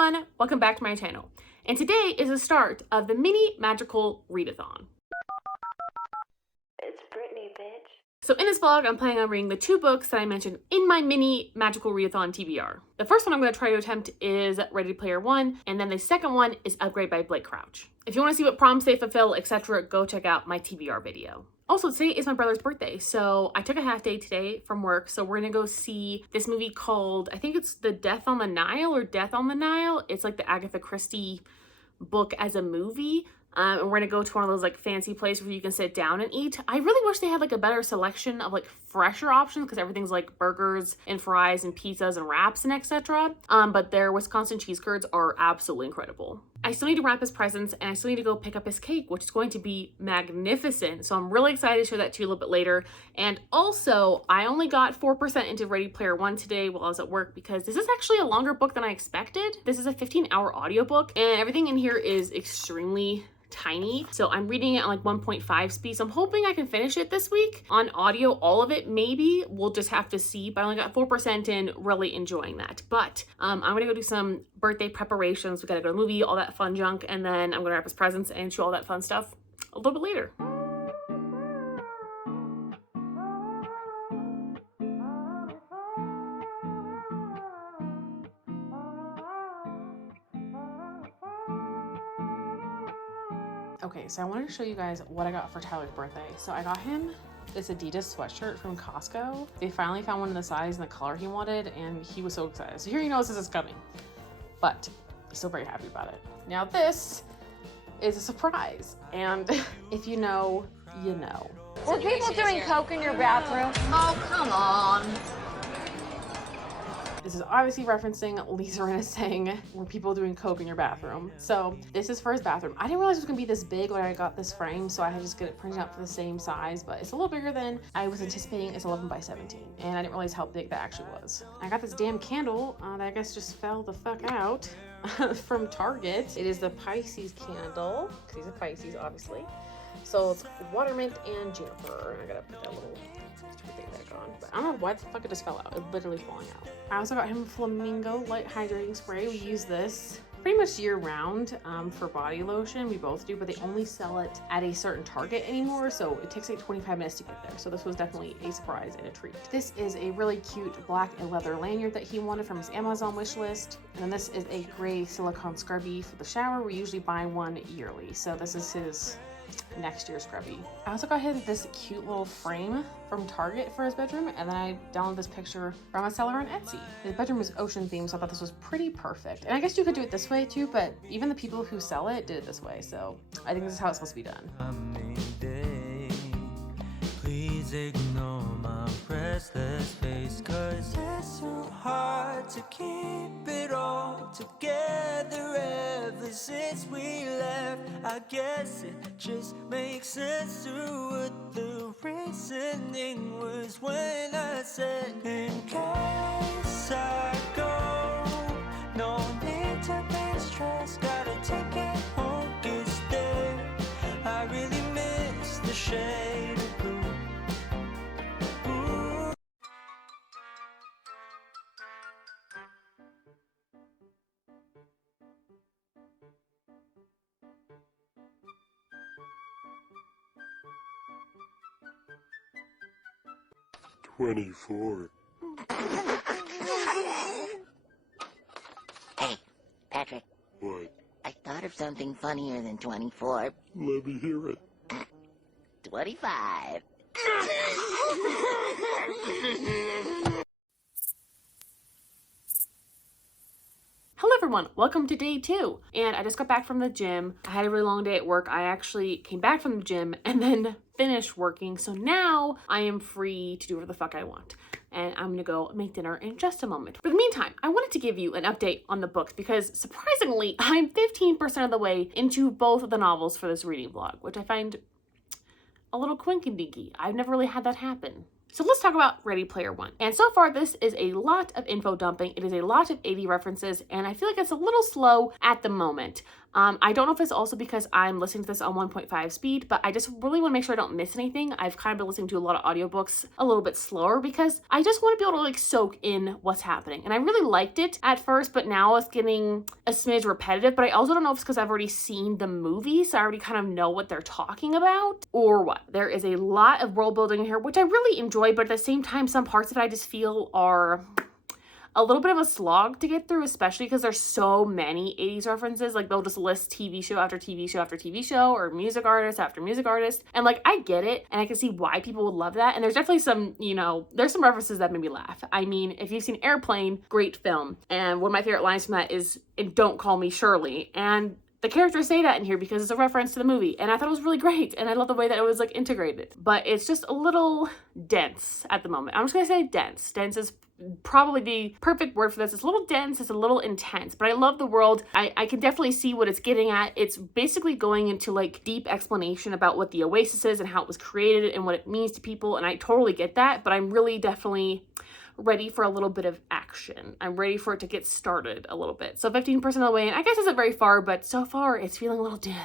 everyone, welcome back to my channel. And today is the start of the mini magical readathon. It's Brittany, bitch. So in this vlog, I'm planning on reading the two books that I mentioned in my mini magical readathon TBR. The first one I'm going to try to attempt is Ready Player One, and then the second one is Upgrade by Blake Crouch. If you want to see what prompts they fulfill, etc., go check out my TBR video. Also, today is my brother's birthday, so I took a half day today from work, so we're gonna go see this movie called, I think it's The Death on the Nile or Death on the Nile. It's like the Agatha Christie book as a movie. And we're gonna go to one of those like fancy places where you can sit down and eat. I really wish they had like a better selection of like fresher options because everything's like burgers and fries and pizzas and wraps and etc. But their Wisconsin cheese curds are absolutely incredible. I still need to wrap his presents and I still need to go pick up his cake, which is going to be magnificent. So I'm really excited to show that to you a little bit later. And also, I only got 4% into Ready Player One today while I was at work because this is actually a longer book than I expected. This is a 15-hour audiobook and everything in here is extremely tiny, so I'm reading it on like 1.5 speed, so I'm hoping I can finish it this week on audio, all of it. Maybe we'll just have to see, but I only got 4% in, really enjoying that. But I'm gonna go do some birthday preparations. We gotta go to the movie, all that fun junk, and then I'm gonna wrap his presents and show all that fun stuff a little bit later. Okay, so I wanted to show you guys what I got for Tyler's birthday. So I got him this Adidas sweatshirt from Costco. They finally found one in the size and the color he wanted, and he was so excited. So here he knows this is coming, but he's still very happy about it. Now this is a surprise, and if you know, you know. Were people doing coke in your bathroom? Oh, come on. This is obviously referencing Lisa Rinna saying, were people doing coke in your bathroom? So this is for his bathroom. I didn't realize it was gonna be this big when I got this frame, so I had to just get it printed out for the same size, but it's a little bigger than I was anticipating. It's 11 by 17, and I didn't realize how big that actually was. I got this damn candle that I guess just fell the fuck out from Target. It is the Pisces candle, because he's a Pisces, obviously. So it's water mint and juniper. I gotta put that little stupid thing back on. But I don't know why the fuck it just fell out. It literally falling out. I also got him a Flamingo light hydrating spray. We use this pretty much year round for body lotion. We both do, but they only sell it at a certain Target anymore, so it takes like 25 minutes to get there. So this was definitely a surprise and a treat. This is a really cute black and leather lanyard that he wanted from his Amazon wish list. And then this is a gray silicone scrubby for the shower. We usually buy one yearly, so this is his next year's scrubby. I also got him this cute little frame from Target for his bedroom, and then I downloaded this picture from a seller on Etsy. His bedroom is ocean themed, so I thought this was pretty perfect. And I guess you could do it this way too, but even the people who sell it did it this way, so I think this is how it's supposed to be done. Please ignore my restless face, 'cause it's so hard to keep it all together ever since we left. I guess it just makes sense to what the reasoning was when I said, in case I go, no need to be stressed, gotta take it home, get there. I really miss the shade of blue. Hey, Patrick. What? I thought of something funnier than 24. Let me hear it. 25. Hello everyone, welcome to day 2. And I just got back from the gym. I had a really long day at work. I actually came back from the gym and then finished working. So now I am free to do whatever the fuck I want. And I'm gonna go make dinner in just a moment. For the meantime, I wanted to give you an update on the books because surprisingly, I'm 15% of the way into both of the novels for this reading vlog, which I find a little quinky-dinky. I've never really had that happen. So let's talk about Ready Player One. And so far, this is a lot of info dumping. It is a lot of 80 references, and I feel like it's a little slow at the moment. I don't know if it's also because I'm listening to this on 1.5 speed, but I just really want to make sure I don't miss anything. I've kind of been listening to a lot of audiobooks a little bit slower because I just want to be able to like soak in what's happening. And I really liked it at first, but now it's getting a smidge repetitive. But I also don't know if it's because I've already seen the movie, so I already kind of know what they're talking about or what. There is a lot of world building here, which I really enjoy, but at the same time, some parts of it I just feel are a little bit of a slog to get through, especially because there's so many 80s references. Like they'll just list TV show after TV show after TV show or music artist after music artist. And like, I get it. And I can see why people would love that. And there's definitely some, there's some references that made me laugh. I mean, if you've seen Airplane, great film. And one of my favorite lines from that is, "Don't call me Shirley." And the characters say that in here because it's a reference to the movie. And I thought it was really great. And I love the way that it was like integrated. But it's just a little dense at the moment. I'm just going to say dense. Dense is probably the perfect word for this. It's a little dense, it's a little intense, but I love the world. I can definitely see what it's getting at. It's basically going into like deep explanation about what the Oasis is and how it was created and what it means to people, and I totally get that, but I'm really definitely ready for a little bit of action. I'm ready for it to get started a little bit. So 15% of the way in, I guess isn't very far, but so far it's feeling a little dense.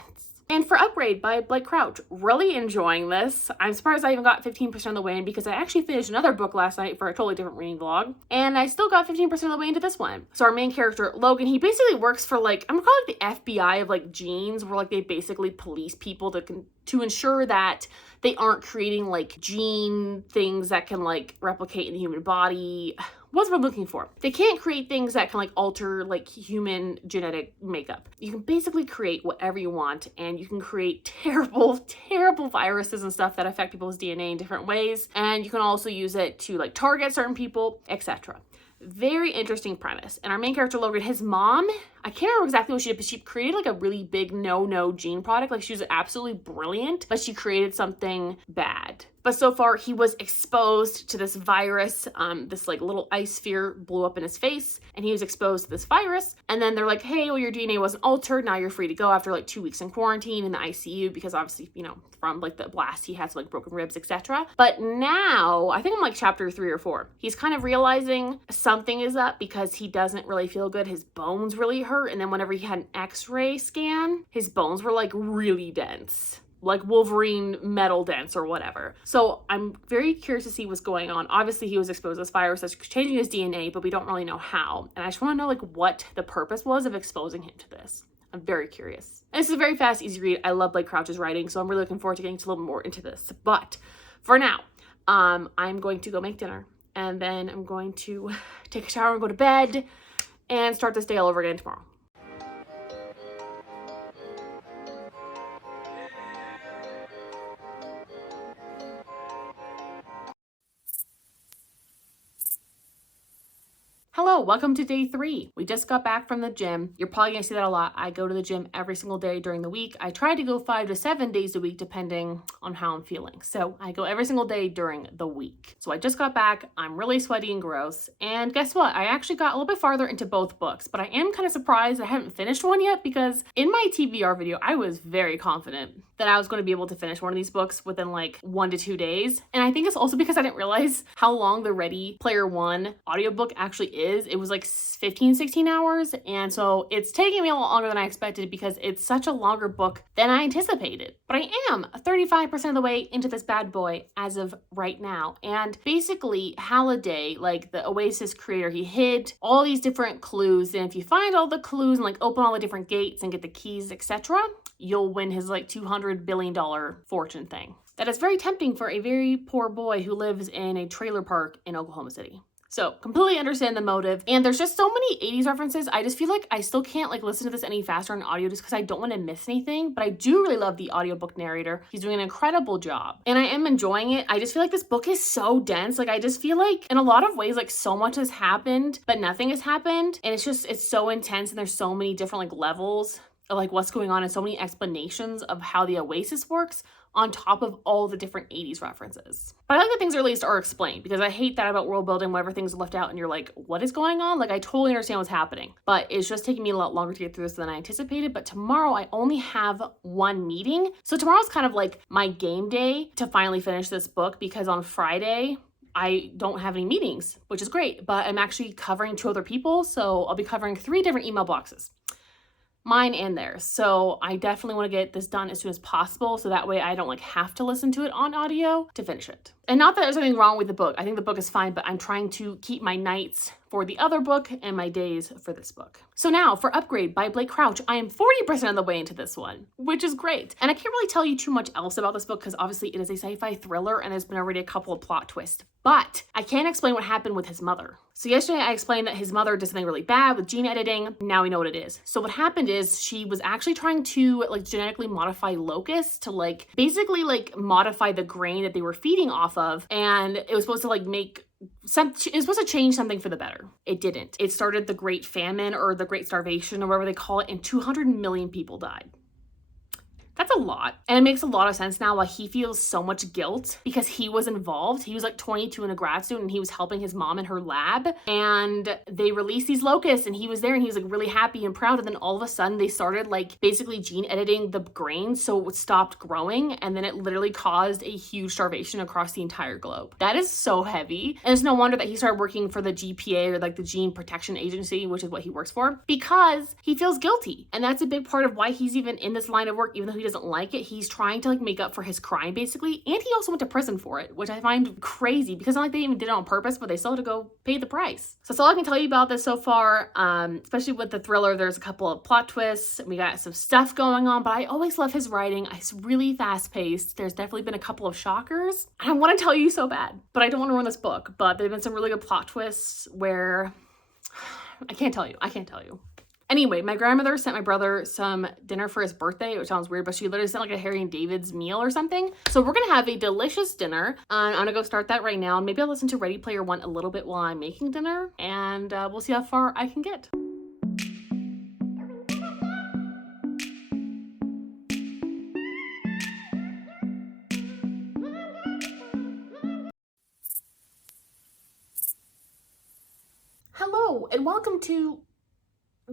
And for Upgrade by Blake Crouch, really enjoying this. I'm surprised I even got 15% of the way in because I actually finished another book last night for a totally different reading vlog. And I still got 15% of the way into this one. So our main character, Logan, he basically works for like, I'm gonna call it the FBI of like genes, where like they basically police people to ensure that they aren't creating like gene things that can like replicate in the human body. What's what I'm looking for? They can't create things that can like alter like human genetic makeup. You can basically create whatever you want, and you can create terrible, terrible viruses and stuff that affect people's DNA in different ways. And you can also use it to like target certain people, etc. Very interesting premise. And our main character, Logan, his mom, I can't remember exactly what she did, but she created like a really big no gene product. Like she was absolutely brilliant, but she created something bad. But so far he was exposed to this virus, this like little ice sphere blew up in his face and he was exposed to this virus. And then they're like, hey, well, your DNA wasn't altered. Now you're free to go after like 2 weeks in quarantine in the ICU because obviously, from like the blast, he has like broken ribs, etc. But now, I think I'm like chapter 3 or 4, he's kind of realizing something is up because he doesn't really feel good. His bones really hurt. And then whenever he had an x-ray scan, his bones were like really dense, like Wolverine metal dense or whatever. So I'm very curious to see what's going on. Obviously he was exposed to this virus that's changing his DNA, but we don't really know how. And I just want to know like what the purpose was of exposing him to this. I'm very curious. And this is a very fast, easy read. I love Blake Crouch's writing, so I'm really looking forward to getting a little more into this. But for now, I'm going to go make dinner, and then I'm going to take a shower and go to bed and start this day all over again tomorrow. Hello, welcome to day 3. We just got back from the gym. You're probably gonna see that a lot. I go to the gym every single day during the week. I try to go 5 to 7 days a week depending on how I'm feeling. So I go every single day during the week. So I just got back. I'm really sweaty and gross. And guess what? I actually got a little bit farther into both books, but I am kind of surprised I haven't finished one yet because in my TBR video, I was very confident that I was going to be able to finish one of these books within like 1 to 2 days. And I think it's also because I didn't realize how long the Ready Player One audiobook actually is. It was like 15, 16 hours. And so it's taking me a lot longer than I expected because it's such a longer book than I anticipated. But I am 35% of the way into this bad boy as of right now. And basically Halliday, like the Oasis creator, he hid all these different clues. And if you find all the clues and like open all the different gates and get the keys, etc., you'll win his like $200 billion fortune thing. That is very tempting for a very poor boy who lives in a trailer park in Oklahoma City. So completely understand the motive. And there's just so many 80s references. I just feel like I still can't like listen to this any faster in audio just because I don't want to miss anything. But I do really love the audiobook narrator. He's doing an incredible job. And I am enjoying it. I just feel like this book is so dense. Like I just feel like in a lot of ways, like so much has happened, but nothing has happened. And it's so intense and there's so many different like levels of like what's going on and so many explanations of how the Oasis works on top of all the different 80s references. But I like that things are at least are explained because I hate that about world building whenever things are left out and you're like, what is going on? Like I totally understand what's happening, but it's just taking me a lot longer to get through this than I anticipated. But tomorrow I only have one meeting. So tomorrow's kind of like my game day to finally finish this book because on Friday, I don't have any meetings, which is great, but I'm actually covering 2 other people. So I'll be covering 3 different email boxes. mine and theirs. So I definitely want to get this done as soon as possible, so that way I don't like have to listen to it on audio to finish it. And not that there's anything wrong with the book. I think the book is fine, but I'm trying to keep my nights for the other book and my days for this book. So now for Upgrade by Blake Crouch, I am 40% of the way into this one, which is great. And I can't really tell you too much else about this book because obviously it is a sci-fi thriller and there's been already a couple of plot twists, but I can explain what happened with his mother. So yesterday I explained that his mother did something really bad with gene editing. Now we know what it is. So what happened is she was actually trying to like genetically modify locusts to like basically like modify the grain that they were feeding off of, and it was supposed to like make it was supposed to change something for the better. It didn't. It started the Great Famine or the Great Starvation or whatever they call it, and 200 million people died. That's a lot. And it makes a lot of sense now why he feels so much guilt because he was involved. He was like 22 and a grad student and he was helping his mom in her lab, and they released these locusts and he was there and he was like really happy and proud. And then all of a sudden they started like basically gene editing the grain so it stopped growing, and then it literally caused a huge starvation across the entire globe. That is so heavy. And it's no wonder that he started working for the GPA or like the Gene Protection Agency, which is what he works for, because he feels guilty. And that's a big part of why he's even in this line of work, even though he doesn't like it. He's trying to like make up for his crime basically, and he also went to prison for it, which I find crazy because not like they even did it on purpose, but they still had to go pay the price. So that's all I can tell you about this so far. Especially with the thriller, there's a couple of plot twists. We got some stuff going on, but I always love his writing. It's really fast paced. There's definitely been a couple of shockers. I want to tell you so bad, but I don't want to ruin this book. But there've been some really good plot twists where I can't tell you. Anyway, my grandmother sent my brother some dinner for his birthday, which sounds weird, but she literally sent like a Harry and David's meal or something. So we're gonna have a delicious dinner. I'm gonna go start that right now. Maybe I'll listen to Ready Player One a little bit while I'm making dinner, and we'll see how far I can get. Hello, and welcome to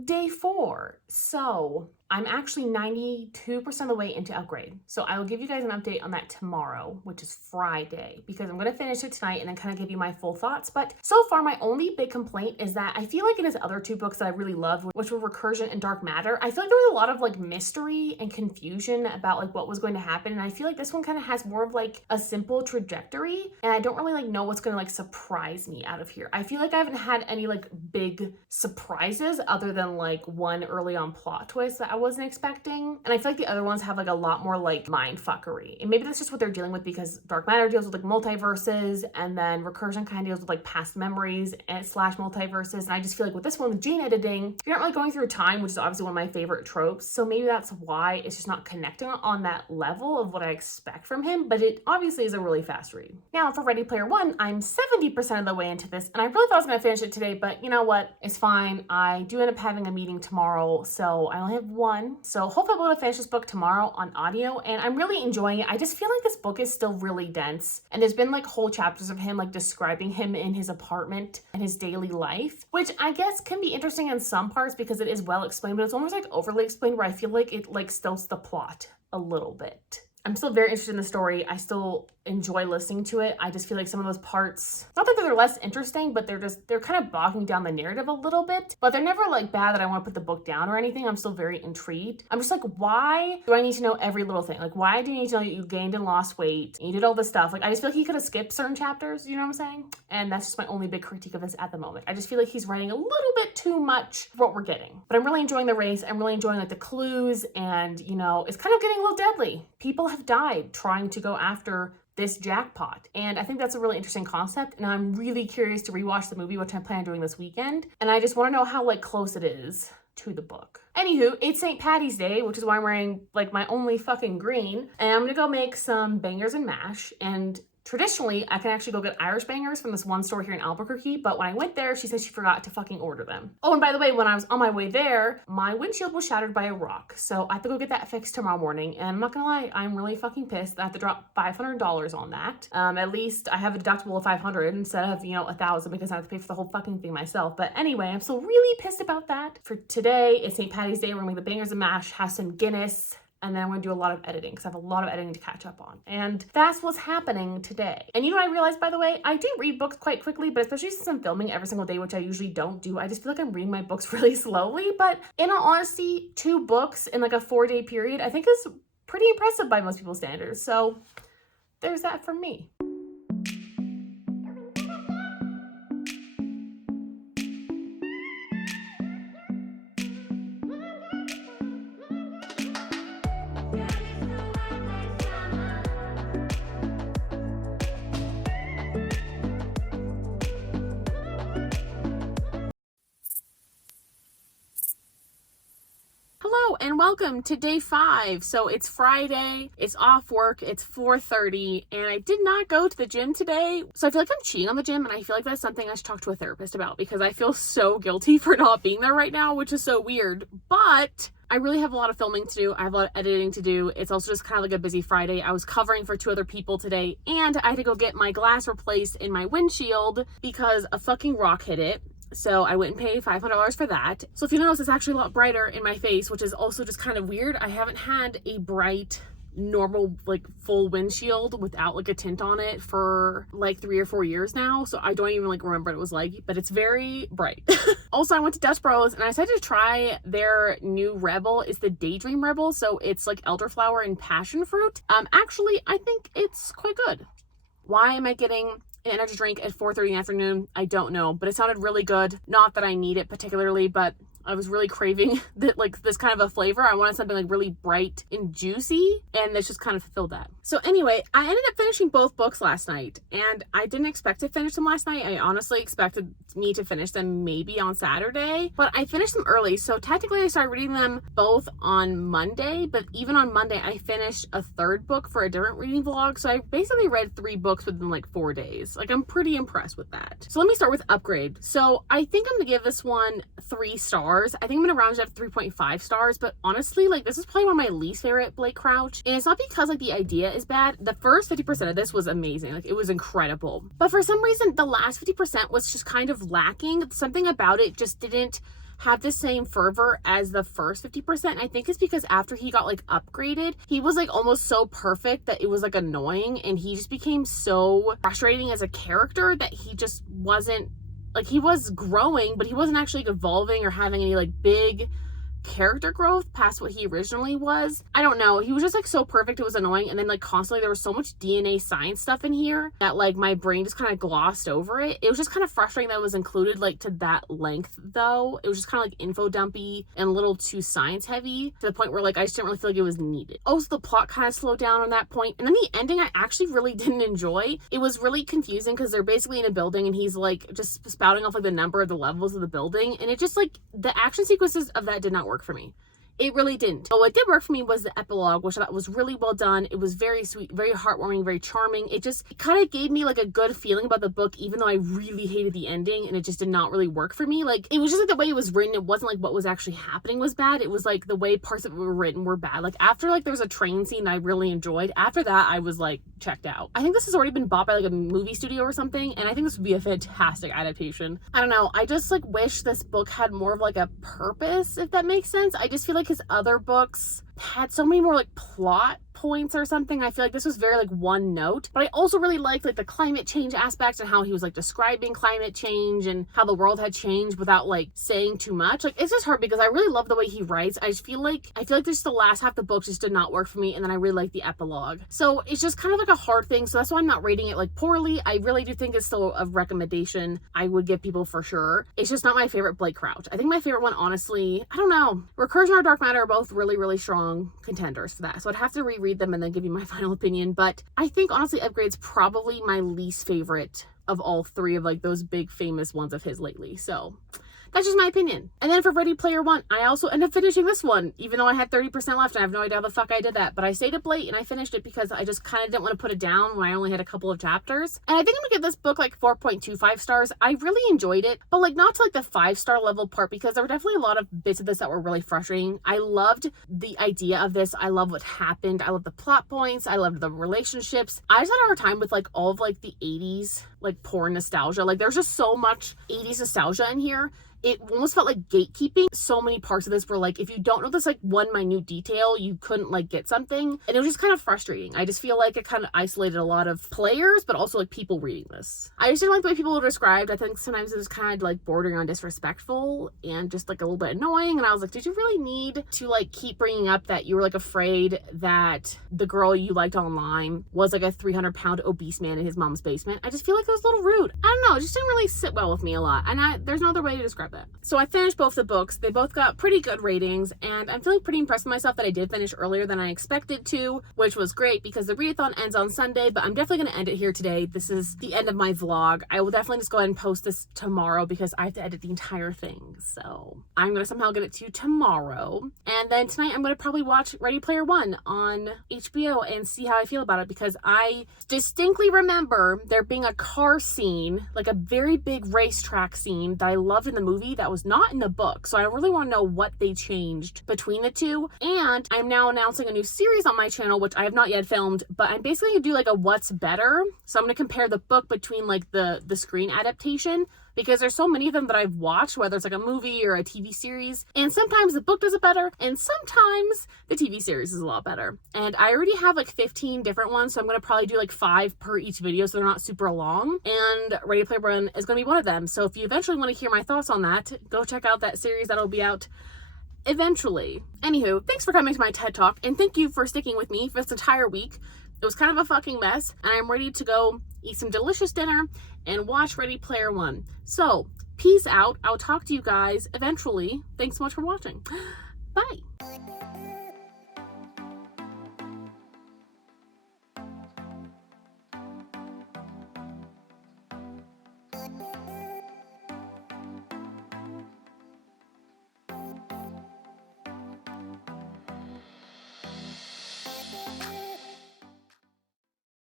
Day 4. So I'm actually 92% of the way into Upgrade. So I will give you guys an update on that tomorrow, which is Friday, because I'm going to finish it tonight and then kind of give you my full thoughts. But so far, my only big complaint is that I feel like in his other two books that I really loved, which were Recursion and Dark Matter, I feel like there was a lot of like mystery and confusion about like what was going to happen. And I feel like this one kind of has more of like a simple trajectory, and I don't really like know what's going to like surprise me out of here. I feel like I haven't had any like big surprises other than like one early on plot twist that I wasn't expecting. And I feel like the other ones have like a lot more like mind fuckery. And maybe that's just what they're dealing with because Dark Matter deals with like multiverses, and then Recursion kind of deals with like past memories and slash multiverses. And I just feel like with this one with gene editing, you're not really going through time, which is obviously one of my favorite tropes. So maybe that's why it's just not connecting on that level of what I expect from him. But it obviously is a really fast read. Now for Ready Player One, I'm 70% of the way into this, and I really thought I was going to finish it today, but you know what? It's fine. I do end up having a meeting tomorrow, so I only have one. So hopefully I'll be able to finish this book tomorrow on audio, and I'm really enjoying it. I just feel like this book is still really dense, and there's been like whole chapters of him like describing him in his apartment and his daily life, which I guess can be interesting in some parts because it is well explained, but it's almost like overly explained where I feel like it like stilts the plot a little bit. I'm still very interested in the story. I still enjoy listening to it. I just feel like some of those parts, not that they're less interesting, but they're kind of bogging down the narrative a little bit, but they're never like bad that I want to put the book down or anything. I'm still very intrigued. I'm just like, why do I need to know every little thing? Like, why do you need to know that you gained and lost weight and you did all this stuff? Like, I just feel like he could have skipped certain chapters, you know what I'm saying? And that's just my only big critique of this at the moment. I just feel like he's writing a little bit too much for what we're getting. But I'm really enjoying the race. I'm really enjoying like the clues, and you know, it's kind of getting a little deadly. People have died trying to go after this jackpot. And I think that's a really interesting concept. And I'm really curious to rewatch the movie, which I plan on doing this weekend. And I just want to know how like close it is to the book. Anywho, it's St. Patty's Day, which is why I'm wearing like my only fucking green. And I'm gonna go make some bangers and mash. And traditionally, I can actually go get Irish bangers from this one store here in Albuquerque, but when I went there, she said she forgot to fucking order them. Oh, and by the way, when I was on my way there, my windshield was shattered by a rock, so I have to go get that fixed tomorrow morning, and I'm not gonna lie, I'm really fucking pissed. I have to drop $500 on that. At least I have a deductible of $500 instead of, you know, $1,000 because I have to pay for the whole fucking thing myself. But anyway, I'm still really pissed about that. For today, it's St. Patty's Day. We're gonna make the bangers and mash, have some Guinness, and then I'm gonna do a lot of editing because I have a lot of editing to catch up on. And that's what's happening today. And you know what I realized, by the way? I do read books quite quickly, but especially since I'm filming every single day, which I usually don't do, I just feel like I'm reading my books really slowly. But in all honesty, 2 books in like a 4-day period, I think is pretty impressive by most people's standards. So there's that from me. Hello and welcome to day 5. So it's Friday, it's off work, it's 4:30, and I did not go to the gym today. So I feel like I'm cheating on the gym, and I feel like that's something I should talk to a therapist about because I feel so guilty for not being there right now, which is so weird. But I really have a lot of filming to do. I have a lot of editing to do. It's also just kind of like a busy Friday. I was covering for 2 other people today, and I had to go get my glass replaced in my windshield because a fucking rock hit it. So I went and paid $500 for that. So if you notice, it's actually a lot brighter in my face, which is also just kind of weird. I haven't had a bright, normal, like full windshield without like a tint on it for like 3 or 4 years now. So I don't even like remember what it was like, but it's very bright. Also, I went to Dutch Bros and I decided to try their new Rebel. It's the Daydream Rebel. So it's like elderflower and passion fruit. Actually, I think it's quite good. Why am I getting an energy drink at 4:30 in the afternoon? I don't know, but it sounded really good. Not that I need it particularly, but I was really craving that, like, this kind of a flavor. I wanted something like really bright and juicy, and this just kind of fulfilled that. So anyway, I ended up finishing both books last night, and I didn't expect to finish them last night. I honestly expected me to finish them maybe on Saturday, but I finished them early. So technically I started reading them both on Monday, but even on Monday I finished a 3rd book for a different reading vlog. So I basically read 3 books within like 4 days. Like, I'm pretty impressed with that. So let me start with Upgrade. So I think I'm gonna give this one 3 stars. I think I'm gonna round it up to 3.5 stars, but honestly, like, this is probably one of my least favorite Blake Crouch, and it's not because like the idea is bad. The first 50% of this was amazing, like it was incredible, but for some reason the last 50% was just kind of lacking. Something about it just didn't have the same fervor as the first 50%. I think it's because after he got like upgraded, he was like almost so perfect that it was like annoying, and he just became so frustrating as a character that he just wasn't, like, he was growing, but he wasn't actually like evolving or having any like big character growth past what he originally was. I don't know. He was just like so perfect. It was annoying. And then like constantly there was so much DNA science stuff in here that like my brain just kind of glossed over it. It was just kind of frustrating that it was included like to that length though. It was just kind of like info dumpy and a little too science heavy to the point where like I just didn't really feel like it was needed. Also, the plot kind of slowed down on that point. And then the ending I actually really didn't enjoy. It was really confusing because they're basically in a building and he's like just spouting off like the number of the levels of the building. And it just like the action sequences of that did not work for me. It really didn't. But what did work for me was the epilogue, which I thought was really well done. It was very sweet, very heartwarming, very charming. It kind of gave me like a good feeling about the book, even though I really hated the ending and it just did not really work for me. Like, it was just like the way it was written. It wasn't like what was actually happening was bad. It was like the way parts of it were written were bad. Like, after like there was a train scene that I really enjoyed. After that, I was like checked out. I think this has already been bought by like a movie studio or something, and I think this would be a fantastic adaptation. I don't know. I just like wish this book had more of like a purpose, if that makes sense. I just feel like his other books had so many more like plot points or something. I feel like this was very like one note, but I also really liked like the climate change aspect and how he was like describing climate change and how the world had changed without like saying too much. Like, it's just hard because I really love the way he writes. I feel like just the last half of the book just did not work for me, and then I really like the epilogue. So it's just kind of like a hard thing. So that's why I'm not rating it like poorly. I really do think it's still a recommendation I would give people for sure. It's just not my favorite Blake Crouch. I think my favorite one, honestly, I don't know. Recursion or Dark Matter are both really, really strong contenders for that. So I'd have to reread them and then give you my final opinion. But I think honestly Upgrade's probably my least favorite of all 3 of like those big famous ones of his lately. So that's just my opinion. And then for Ready Player One, I also ended up finishing this one, even though I had 30% left. And I have no idea how the fuck I did that, but I stayed up late and I finished it because I just kind of didn't want to put it down when I only had a couple of chapters. And I think I'm gonna give this book like 4.25 stars. I really enjoyed it, but like not to like the 5-star level part, because there were definitely a lot of bits of this that were really frustrating. I loved the idea of this. I love what happened. I love the plot points. I loved the relationships. I just had a hard time with like all of like the 80s like porn nostalgia. Like, there's just so much 80s nostalgia in here. it almost felt like gatekeeping. So many parts of this were like, if you don't know this like one minute detail, you couldn't like get something. And it was just kind of frustrating. I just feel like it kind of isolated a lot of players, but also like people reading this. I just didn't like the way people were described. I think sometimes it was kind of like bordering on disrespectful and just like a little bit annoying. And I was like, did you really need to like keep bringing up that you were like afraid that the girl you liked online was like a 300-pound obese man in his mom's basement? I just feel like it was a little rude. I don't know, it just didn't really sit well with me a lot. And there's no other way to describe it. So I finished both the books. They both got pretty good ratings, and I'm feeling pretty impressed with myself that I did finish earlier than I expected to, which was great because the readathon ends on Sunday, but I'm definitely going to end it here today. This is the end of my vlog. I will definitely just go ahead and post this tomorrow because I have to edit the entire thing. So I'm going to somehow get it to you tomorrow. And then tonight I'm going to probably watch Ready Player One on HBO and see how I feel about it, because I distinctly remember there being a car scene, like a very big racetrack scene that I loved in the movie that was not in the book. So I really want to know what they changed between the two. And I'm now announcing a new series on my channel, which I have not yet filmed, but I'm basically going to do like a what's better. So I'm going to compare the book between like the screen adaptation, because there's so many of them that I've watched, whether it's like a movie or a TV series, and sometimes the book does it better, and sometimes the TV series is a lot better. And I already have like 15 different ones, so I'm going to probably do like 5 per each video, so they're not super long, and Ready Player One is going to be one of them. So if you eventually want to hear my thoughts on that, go check out that series. That'll be out eventually. Anywho, thanks for coming to my TED Talk, and thank you for sticking with me for this entire week. It was kind of a fucking mess, and I'm ready to go eat some delicious dinner and watch Ready Player One. So, peace out. I'll talk to you guys eventually. Thanks so much for watching. Bye.